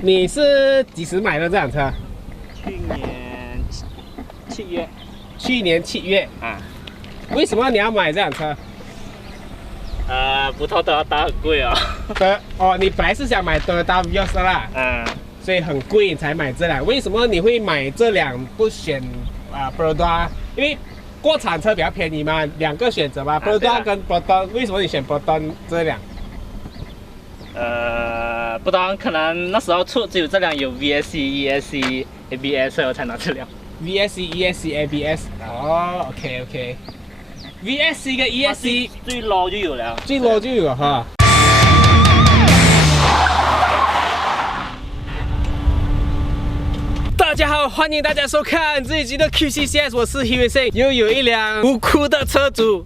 你是几时买的这辆车？去年7月。去年7月啊。为什么你要买这辆车？不偷的打很贵哦。你本来是想买 Toyota Vios 的啦。所以很贵，你才买这辆。为什么你会买这辆不选Perodua？因为国产车比较便宜嘛，两个选择嘛，Perodua 跟 Proton。为什么你选 Proton 这辆？不当可能那时候出只有这辆有 VSC、ESC、ABS， 所以我才拿这辆。VSC、ESC、ABS。OK。VSC 跟 ESC 最 low 就有了。最 low 就有哈。大家好，欢迎大家收看这一集的 QCCS， 我是 Hiwei， 又有一辆无辜的车主，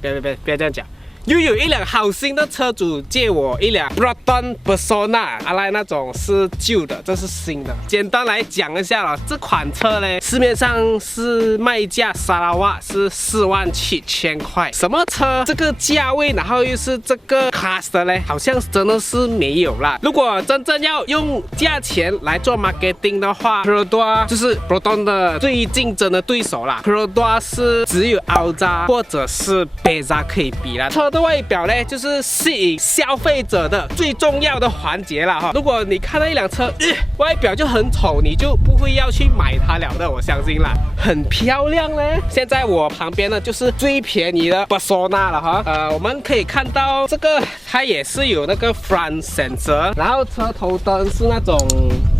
不要这样讲。又有一辆好心的车主借我一辆 Proton Persona， 阿赖那种是旧的，这是新的。简单来讲一下了，这款车呢，市面上是卖价沙拉瓦是47000块。什么车这个价位，然后又是这个 class 的呢？好像真的是没有啦。如果真正要用价钱来做 marketing 的话 ，Perodua 就是 Proton 的最竞争的对手啦。Perodua 是只有 Alza 或者是 Beza 可以比啦。车的外表呢，就是吸引消费者的最重要的环节了哈。如果你看到一辆车，外表就很丑，你就不会要去买它了的，我相信啦。很漂亮呢。现在我旁边呢就是最便宜的 Persona 了哈。我们可以看到这个它也是有那个 front sensor， 然后车头灯是那种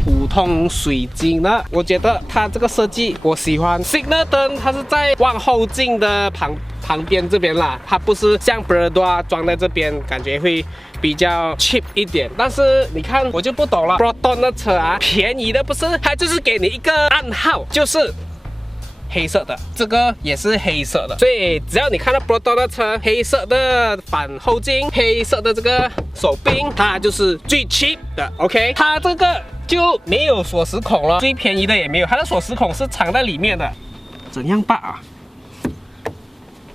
普通水晶的，我觉得它这个设计我喜欢。Signal 灯它是在往后镜的旁边这边啦，它不是像 Perodua 装在这边，感觉会比较 cheap 一点。但是你看我就不懂了 ，Proton 的车啊，便宜的不是，它就是给你一个暗号，就是黑色的，这个也是黑色的。所以只要你看到 Proton 的车，黑色的反后镜，黑色的这个手柄，它就是最 cheap 的。OK， 它这个就没有锁匙孔了，最便宜的也没有，它的锁匙孔是藏在里面的，怎样办啊？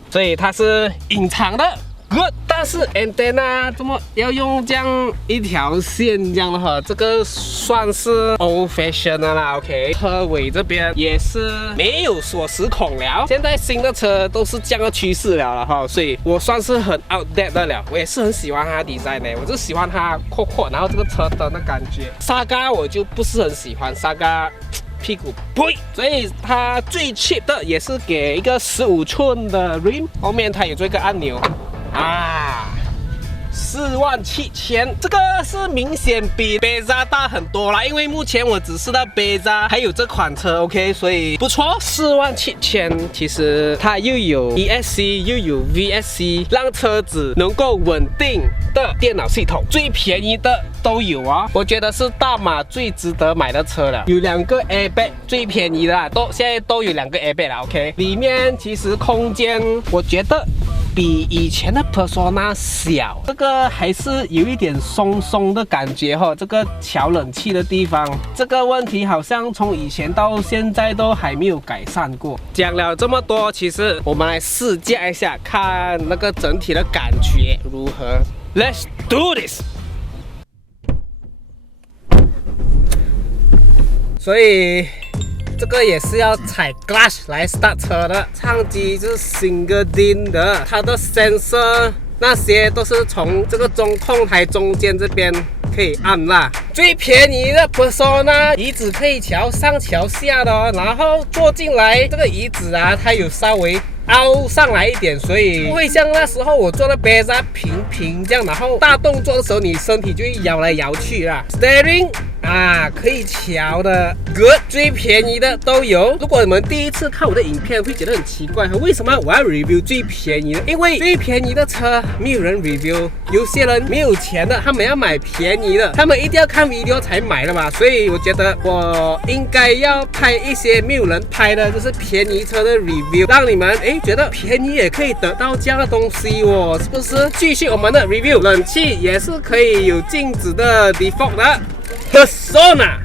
所以它是隐藏的 ，good。但是 antenna 怎么要用这样一条线这样的话，这个算是 old fashion 的啦。OK， 车尾这边也是没有锁匙孔了。现在新的车都是这样的趋势了哈，所以我算是很 outdated 的了。我也是很喜欢它的 design 的，我就喜欢它阔阔，然后这个车灯的感觉。Saga 我就不是很喜欢 Saga。屁股呸！所以它最 cheap 的也是给一个15寸的 rim， 后面它有这个按钮啊，47000，这个是明显比 Beza 大很多啦，因为目前我只知道 Beza 还有这款车 ，OK， 所以不错，47000，其实它又有 ESC 又有 VSC， 让车子能够稳定的电脑系统，最便宜的都有啊，我觉得是大马最值得买的车了，有2个 airbag， 最便宜的啦，现在都有2个 airbag 了 ，OK， 里面其实空间我觉得比以前的 Persona 小，这个还是有一点松松的感觉哈。这个调冷气的地方，这个问题好像从以前到现在都还没有改善过。讲了这么多，其实我们来试驾一下，看那个整体的感觉如何。Let's do this。所以这个也是要踩 clutch 来 start 车的，唱机就是 single din 的，它的 sensor 那些都是从这个中控台中间这边可以按啦。最便宜的 Persona 椅子可以调上调下的哦，然后坐进来这个椅子啊，它有稍微凹上来一点，所以不会像那时候我坐的 Beza 平这样，然后大动作的时候你身体就会摇来摇去啦。Steering 啊，可以调的 ，good， 最便宜的都有。如果你们第一次看我的影片，会觉得很奇怪，为什么我要 review 最便宜的？因为最便宜的车没有人 review， 有些人没有钱的，他们要买便宜的，他们一定要看 video 才买的嘛。所以我觉得我应该要拍一些没有人拍的，就是便宜车的 review， 让你们觉得便宜也可以得到这样的东西哦，是不是？继续我们的 review， 冷气也是可以有镜子的 default 的。Persona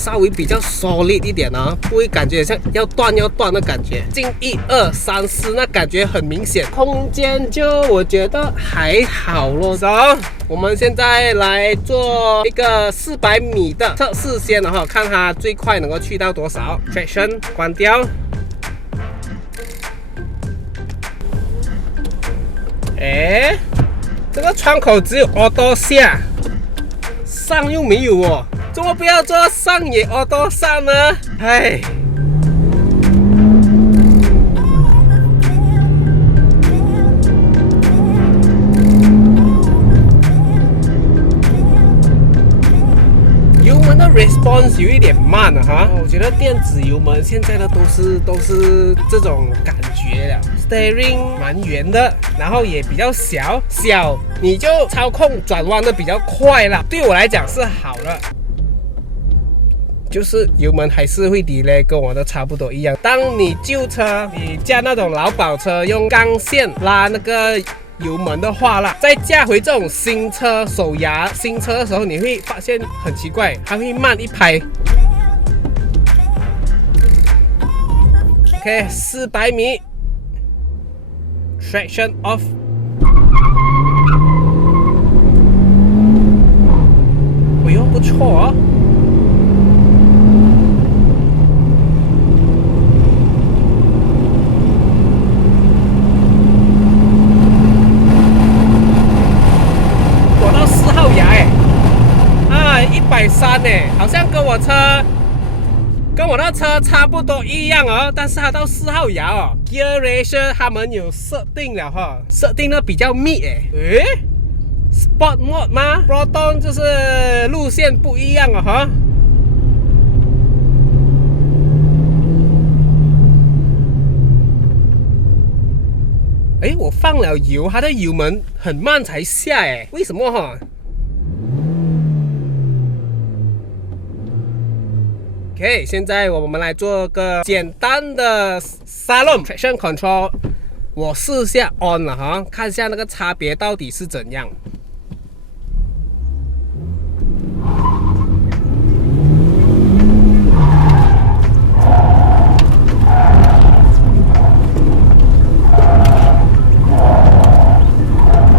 稍微比较 solid 一点啊，不会感觉像要断的感觉。进1、2、3、4，那感觉很明显。空间就我觉得还好咯。走，我们现在来做一个400米的测试先了哈，看它最快能够去到多少。Traction 关掉。哎，这个窗口只有 auto 下，上又没有哦。怎么不要做上也 auto 上呢？哎。油门的 response 有一点慢了哈，我觉得电子油门现在的都是这种感觉了。Steering 蛮圆的，然后也比较小，你就操控转弯的比较快了。对我来讲是好的。就是油门还是会 delay， 跟我的差不多一样。当你旧车，你驾那种劳保车用钢线拉那个油门的话啦，再驾回这种新车手牙新车的时候，你会发现很奇怪，它会慢一拍。OK， 400米 ，traction off。哎呦，不错哦。130哎，好像跟我的车差不多一样哦，但是它到4号牙哦 ，Gear Ratio 他们有设定了哈，设定的比较密哎。Sport Mode 吗 ？Proton 就是路线不一样哦哈。哎，我放了油，它的油门很慢才下哎，为什么哈？OK， 现在我们来做个简单的 Slalom Traction Control， 我试下 On 了哈，看一下那个差别到底是怎样。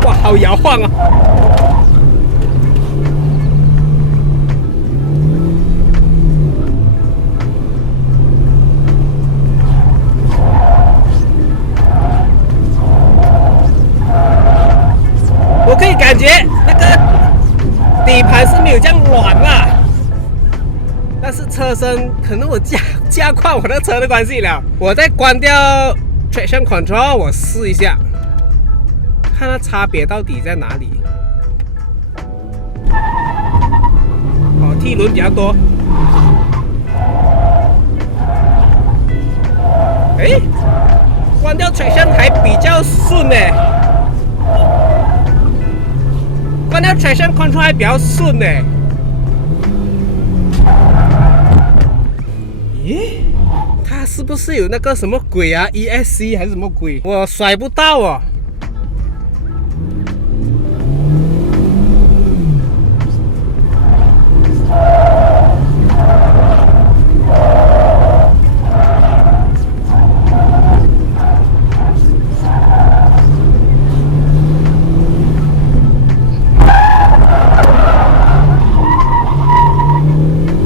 哇，好摇晃啊！我可以感觉那个底盘是没有这样软啦，但是车身可能我加快我的车的关系了。我再关掉 Traction Control， 我试一下，看它差别到底在哪里。哦，T 轮比较多。哎，关掉 Traction 还比较顺呢。关掉 Traction Control 还比较顺呢。咦，它是不是有那个什么鬼啊 ？ESC 还是什么鬼？我甩不到哦。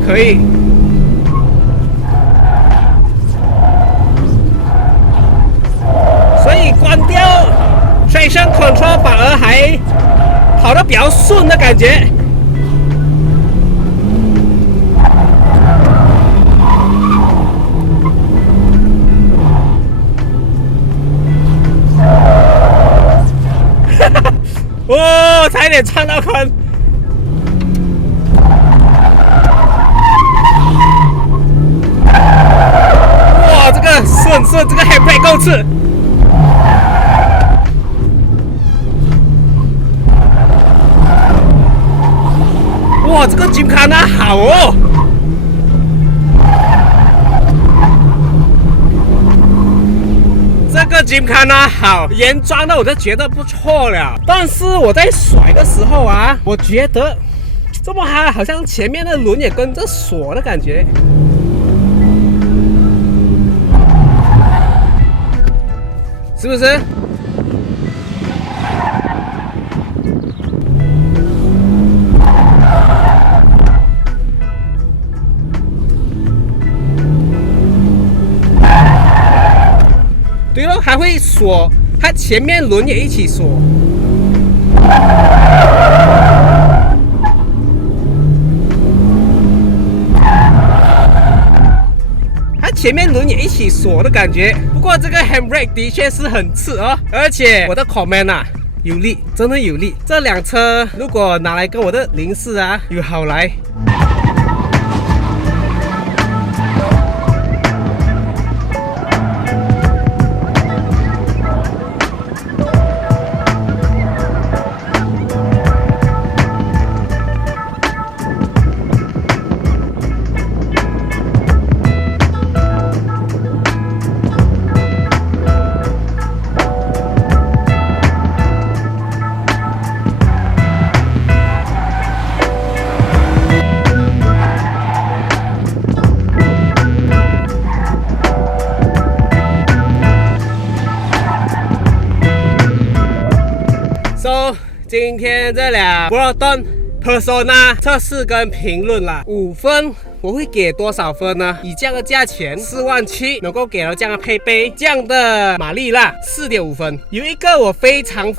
可以，所以关掉 Traction Control 反而还跑得比较顺的感觉。哦，差一点撞到坑。顺，这个 handbrake 够刺。哇，这个 Gymkhana 好哦。这个 Gymkhana 好，原装的我就觉得不错了。但是我在甩的时候啊，我觉得这么它好像前面的轮也跟着锁的感觉。是不是？对咯，还会锁，它前面轮也一起锁。它前面轮也一起锁的感觉。不过这个 handbrake 的确是很刺哦，而且我的 comment 啊有力，真的有力。这辆车如果拿来跟我的04啊有好来。So 今天这俩 Brompton Persona 测试跟评论啦，5分我会给多少分呢？以这样的价钱47000能够给到这样的配备，这样的马力啦，4.5分。有一个我非常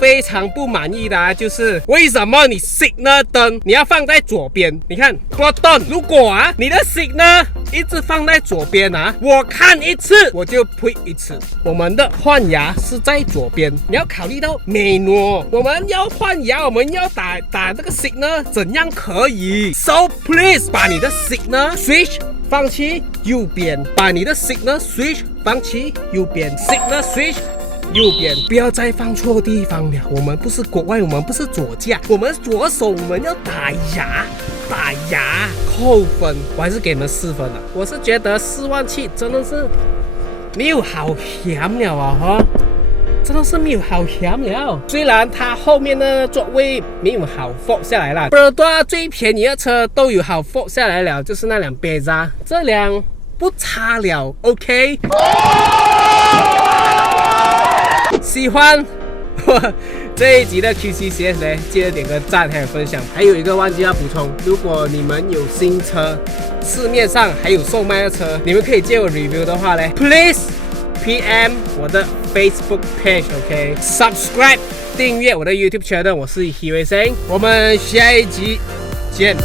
不满意的就是为什么你 signal 灯你要放在左边？你看 Brompton 如果你的 signal 一直放在左边我看一次我就推一次。我们的换牙是在左边，你要考虑到美诺，我们要换牙，我们要打这个 signal 怎样可以 ？So please 把你的 signal switch 放去右边，把你的 signal switch 放去右边 ，signal switch 右边，不要再放错地方了。我们不是国外，我们不是左驾，我们左手我们要打牙扣分，我还是给你们4分了。我是觉得47000真的是没有好险了哈。真的是没有好险了，虽然它后面的座位没有好放下来了，不然多最便宜的车都有好放下来了，就是那辆 Beza， 这辆不差了 ，OK。喜欢我这一集的 QCCS 呢，记得点个赞还有分享。还有一个忘记要补充，如果你们有新车，市面上还有售卖的车，你们可以借我 review 的话呢 ，please PM 我的 Facebook page，OK，subscribe 订阅我的 YouTube channel， 我是 Hiwei Seng， 我们下一集见。